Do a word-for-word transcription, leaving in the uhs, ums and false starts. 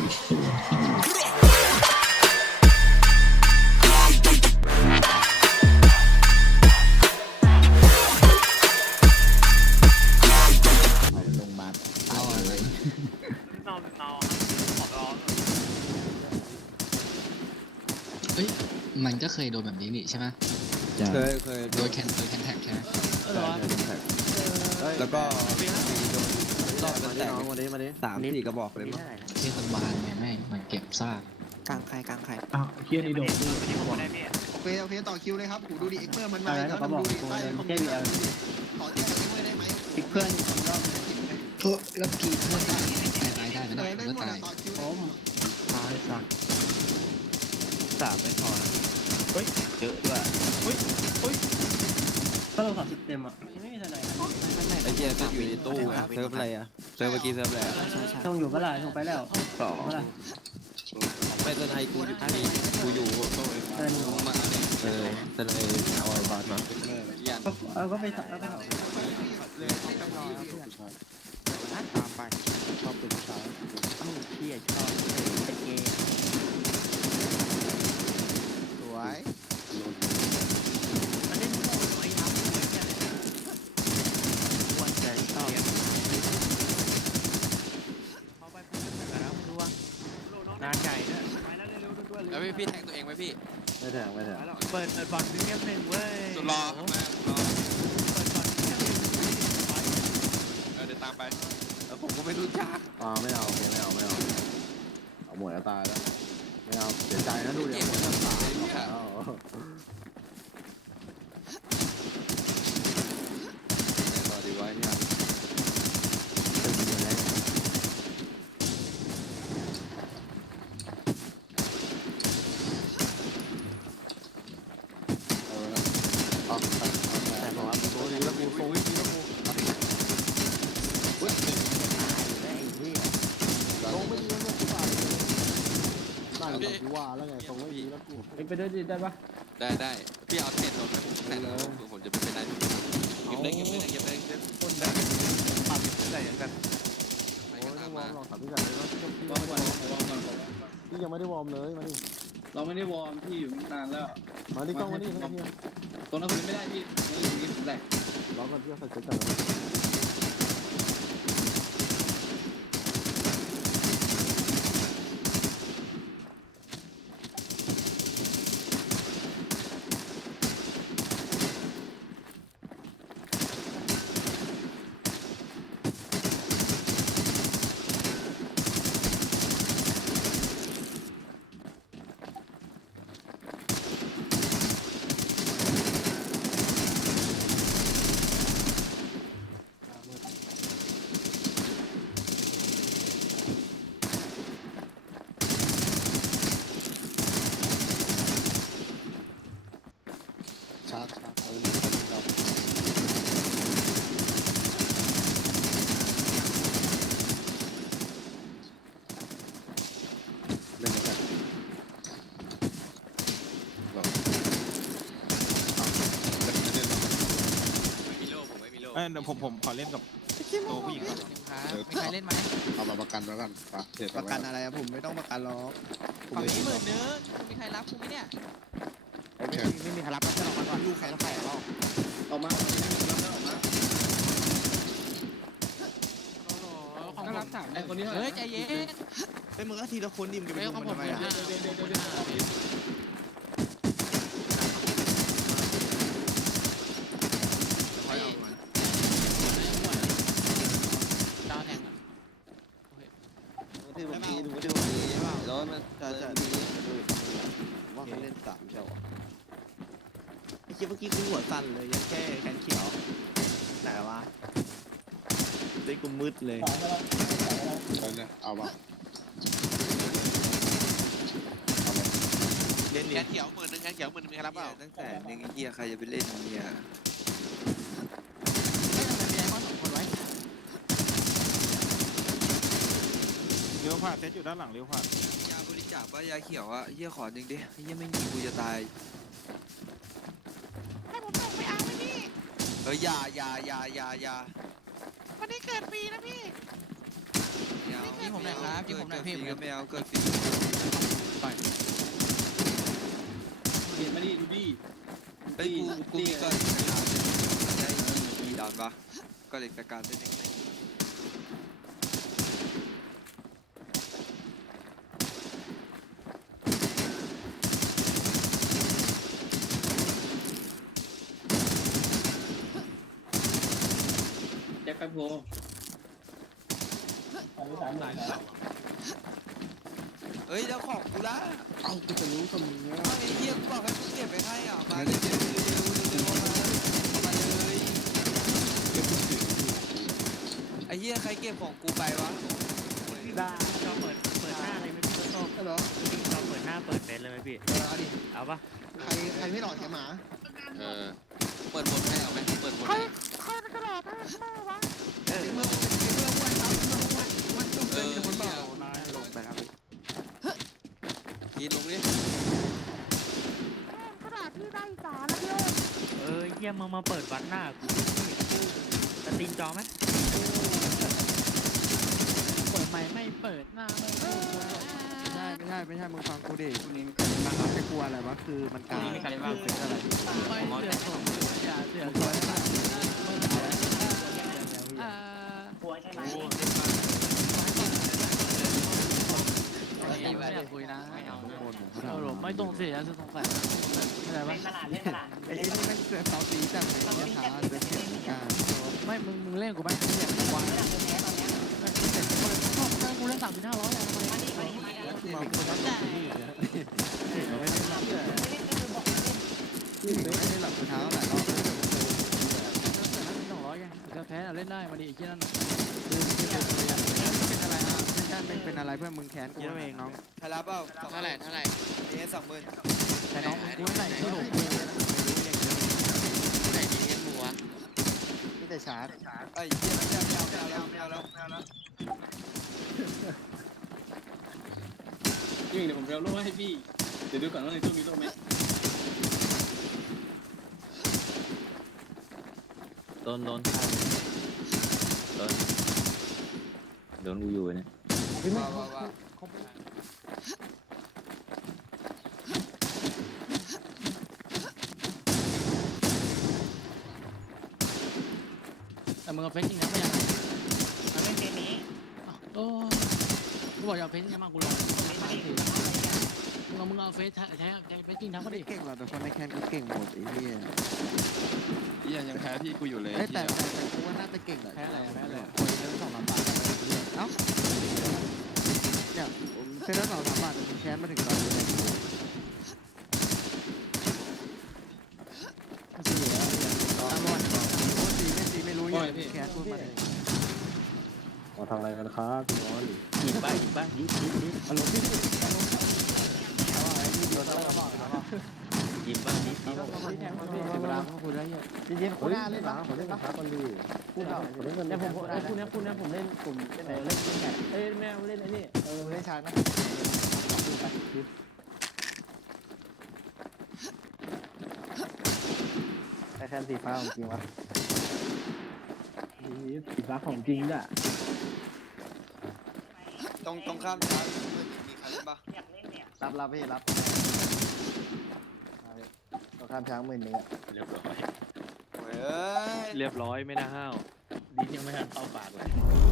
ลงมาตายเลยนอนนอนขอร้องเฮ้ยมันก็เคยโดนแบบนี้นี่ใช่ไหมเคยเคยโดยแคนโดยแคนแท็กใช่ไหมแล้วก็รอบมันแตกมาดิมาดิสามสี่กระบอกเลยมั้งเทศบาลเนี่ยแม่งมันเก็บซากกลางใครกลางใครอ้าวเฮียนี่โดนวันนี้ผมได้พี่โอเคโอเคต่อคิวเลยครับหูดูดิเอ็กเมอร์มันมาอะไรแล้วเขาบอกดูดิกูใต้เลยคอมแค่เมนเดียวต์ขอเทียบกับเอ็กเมอร์ได้ไหมอีกเพื่อนเฮ้ยแล้วพีเพื่อนได้ตายได้ไหมเอนะอได้เพื่อนหมดตายต่อคิวผมตายสักสามไม่พอนะเฮ้ยเยอะด้วยก็เราสามสิบเต็มอ่ะไม่มีทนายไอ้เหี้ยก็อยู่ในตู้เซิร์ฟอะไรอะเซิร์ฟเมื่อกี้เซิร์ฟอะไรอะใช่ใช่ต้องอยู่ก็ได้ส่งไปแล้วสองก็ได้ไม่เซนไฮกูอยู่ที่กูอยู่เดินอยู่มาเออเซนไฮเอาไอ้บาสมาก็เออก็ไปก็ไปเอาเลยเข้าไปรอแล้วเพื่อนตามไปชอบเป็นผู้ชายเอ้าพี่ชอบเป็นเกย์สวยมันเล่นโง่น้อยครับเหมือนกันเลยวันใจชอบเขาไปพูดกันแล้วดูว่าน้าไก่ด้วยไปแล้วเร็วๆด้วยแล้วพี่พี่แทงตัวเองไหมพี่ไม่แทงไม่แทงเปิดเปิดบอลซิงเกิลหนึ่งเว้ยสุดรอครับมารอเปิดบอลซิงเกิลหนึ่งเออเดี๋ยวตามไปแล้วผมก็ไม่รู้จักอ่าไม่เอาไม่เอาไม่เอาเอาหมดแล้วตายแล้วไม่เอาเสียใจนะดูเดี๋ยวหมดแล้วตายแล้วต่อดีไว้เนี่ยเป็นยังไงเอาละเอาเอาแต่บอกว่าโอ้ยแล้วกูโอ้ยแล้วกูลงไม่ดีแล้วกูตายนั่งกับกูว่าแล้วไงตรงไม่ดีแล้วกูไปด้วยดิได้ปะได้ได้พี่เอาเทนลงให้ผมแต่แล้วผมจะไม่เป็นไรเก็บได้เก็บได้เก็บได้เก็บได้คนได้ปรับเป็นใจอย่างกันไปโอ้กันยตาต้อมงวอมาร์มลองถามพี่กันเลยว่าพี่วอร์มก่อนวอร์มก่อนพี่ยังไม่ได้วอร์มเลยมาดิเราไม่ได้วอร์มพี่อยู่นานแล้วมาดิกล้องมาดิมาดิตรงนั้นผมไม่ได้พี่ไม่อยู่ที่แหลกรอก่อนพี่เอาใส่เสื้อกันแล้วชาร์จชาร์จเออเล่นกันไม่มีโล่ผมไม่มีโล่เออเดี๋ยวผมผมขอเล่นกับตัวผู้หญิงก่อนมีใครเล่นไหมเอามาประกันแล้วกันปะเสร็จประกันอะไรอะผมไม่ต้องประกันหรอกผมฝั่งไม่นี้หมื่นนึงมีใครรับกูไหมเนี่ยไม่มีใครรับแล้วจะลองมาก่อนลูกใครแล้วใครหรอกออกมาออกมาก็รับสามไอคนนี้เฮ้ยใจเย็นเฮ้ยมึงก็ทีละคนดิมจะไปเฮ้ยดูของมันผมทำไมอะเดี๋ยวเดี๋ยวเดี๋ยวเดี๋ยวดาวแทงที่ผมดีดูที่ผมดีแล้วมันจะจะดีว่าเขาเล่นสามเชียวไอ้เจ้าเมื่อกี้กูหัวสั่นเลยยังแค่แขนเขียวไหนวะได้กูมืดเลยเอาเนี่ยเอามาเอาเลยเล่นแกเนี่ยนเขียวหมื่นหนึ่งแกนเขียวหมื่นหนึ่งมีใครรับเปล่าตั้งแต่หนึ่งเฮียใครจะไปเล่นเนี่ยไม่ทำไมมีไอ้ข้อสองคนไว้เลี้ยวผ่านเซตอยู่ด้านหลังเลี้ยวผ่านยาบริจาคว่ายาเขียวอ่ะเฮียขอหนึ่งดิเฮียไม่มีกูจะตายให้ผมส่งไปเอาไหมพี่เฮ้ยยายายายายาวันนี้เกิดปีนะพี่ยาเอายิงผมหน่อยครับยิงผมหน่อยพี่เกิดฟรีก็ไม่เอาเกิดฟรีเปลี่ยนมาดิดูดิเฮ้ยกูกูมีก่อนได้กี่ดอนปะก็เล็กแต่การเป็นยังไงแจ็คแป๊บโพเฮ้ยแล้วของกูล่ะเอากูจะรู้กับมึงว่าไอ้เหี้ยกูบอกให้กูเก็บไปให้อ่ะมาเร็วเร็วเร็วเร็วมามาเลยไอ้เหี้ยใครเก็บของกูไปวะได้จอเปิดเปิดหน้าเลยไหมพี่โต้ก็เหรอจอเปิดหน้าเปิดเฟซเลยไหมพี่เอาดิเอาปะใครใครไม่หลอดแกหมาเออเปิดบทให้เอาไหมเปิดบทให้เออเมื่อเมื่อวันเสาร์เมื่อวันวันศุกร์เอเป็นอคนเปล่าลงไปครับกินลงดิเออเยี่ยมมึงมาเปิดวัดหน้ากูจะตีนจอไหมเปิดใหม่ไม่เปิดหน้าไม่เปิดไม่ใช่ไม่ใช่ไม่ใช่มึงฟังกูดิพวกนี้มันจะกลัวอะไรวะคือมันกลางคืออะไรไม่เสือผมอย่าเสือตัวนั้นหัวใช่ไหมไม่อยากคุยนะไม่เอาไม่ตรงเสียจะสงสัยอะไรวะไอ้นี่แม่งเสือเสาตีจังเลยเนี่ยขาเสือเขียนการไม่มึงมึงเล่นกูไหมเนี่ยวันเปิดกูเล่นสามพันห้าร้อยอะไรมาดิมาดิไม่ได้หลับเลยไม่ได้หลับเท้าหลายรอบแล้วสองร้อยไงจะแพ้เล่นได้มาดิไอ้ที่นั่นเป็นอะไรอ่ะไม่ใช่เป็นอะไรเพื่อนมึงแขนกูเองน้องใครรับเปล่าเท่าไหร่เท่าไหร่เนี่ยสองหมื่นแต่น้องมึงกูไม่ใส่ที่หนูกูไหนดีเงี้ยมึงวะนี่แต่ชาร์จไอ้เหี้ยไม่เอาไม่เอาไม่เอาแล้วไม่เอาแล้วยิงเดี๋ยวผมจะเอาโล่ให้พี่เดี๋ยวดูก่อนว่าในตู้มีโล่ไหมโดนโดนโดนโดนกูอยู่เนี่ยว้าวว้าวว้าวแต่มึงเอาเฟซจริงนะไม่ยังไงเอาเล่นเฟซนี้โอ้กูบอกอย่าเฟซจริงมากูรอมาทีมึงเอามึงเอาเฟซแท้แท้เฟซจริงทั้งหมดดิเก่งหรอแต่คนในแคนกูเก่งหมดไอ้เหี้ยเหี้ยยังแพ้พี่กูอยู่เลยแต่แต่กูว่าน่าจะเก่งแพ้อะไรแพ้อะไรคนเล่นสองสามบาทเอ้าเนี่ยเฟซละสองสามบาทแต่มึงแคนมาถึงตอนนี้เลยเสียตำรวจโคตรตีไม่ตีไม่รู้ยังแคนพูดมาเลยมาทำอะไรกันครับพี่น้องยิงบ้างยิงบ้างยิงยิงยิงอารมณ์ที่เอาไอ้ที่เดียวต้องระวังนะยิงบ้างยิงยิงเวลาเขาคุยได้เยอะจริงๆคู่หน้าเล่นนะผมเล่นกับคนดีคู่เก่าผมเล่นกันแต่ผมไอ้คู่นี้คู่นี้ผมเล่นกลุ่มเล่นเล่นเล่นแข่งเอ้ยแม่เล่นไอ้นี่เออเล่นชาร์จนะไอ้แคนสีฟ้าของจริงวะสีฟ้าของจริงอ่ะตรงตรงข้ามช้างมีใครเล่นปะรับรับพี่รับเราข้ามช้างหมื่นนึงอ่ะเรียบร้อยเฮ้ยเรียบร้อยไม่น่าห้าวดียังไม่ทันเข้าปากเลยเ